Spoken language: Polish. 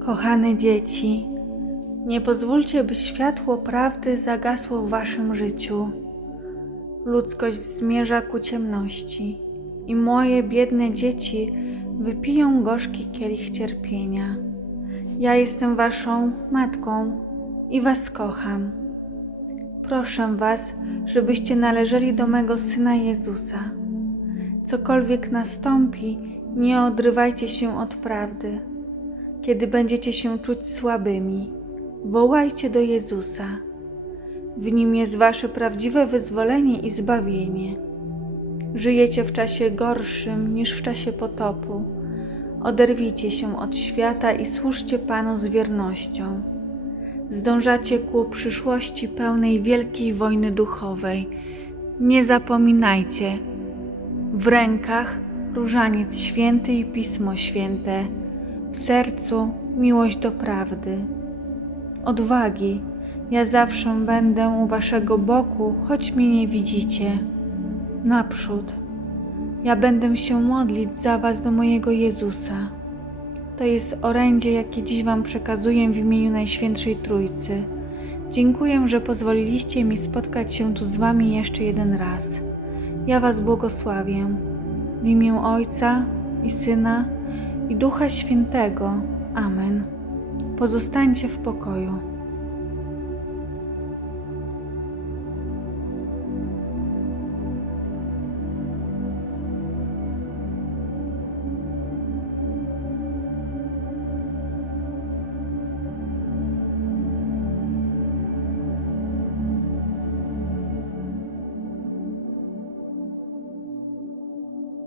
Kochane dzieci, nie pozwólcie, by światło prawdy zagasło w waszym życiu. Ludzkość zmierza ku ciemności i moje biedne dzieci wypiją gorzki kielich cierpienia. Ja jestem waszą matką i was kocham. Proszę was, żebyście należeli do mego syna Jezusa. Cokolwiek nastąpi, nie odrywajcie się od prawdy. Kiedy będziecie się czuć słabymi, wołajcie do Jezusa. W nim jest wasze prawdziwe wyzwolenie i zbawienie. Żyjecie w czasie gorszym niż w czasie potopu. Oderwijcie się od świata i służcie Panu z wiernością. Zdążacie ku przyszłości pełnej wielkiej wojny duchowej. Nie zapominajcie, w rękach różaniec święty i pismo święte, w sercu miłość do prawdy. Odwagi, ja zawsze będę u waszego boku, choć mnie nie widzicie. Naprzód, ja będę się modlić za was do mojego Jezusa. To jest orędzie, jakie dziś wam przekazuję w imieniu Najświętszej Trójcy. Dziękuję, że pozwoliliście mi spotkać się tu z wami jeszcze jeden raz. Ja was błogosławię. W imię Ojca i Syna i Ducha Świętego. Amen. Pozostańcie w pokoju.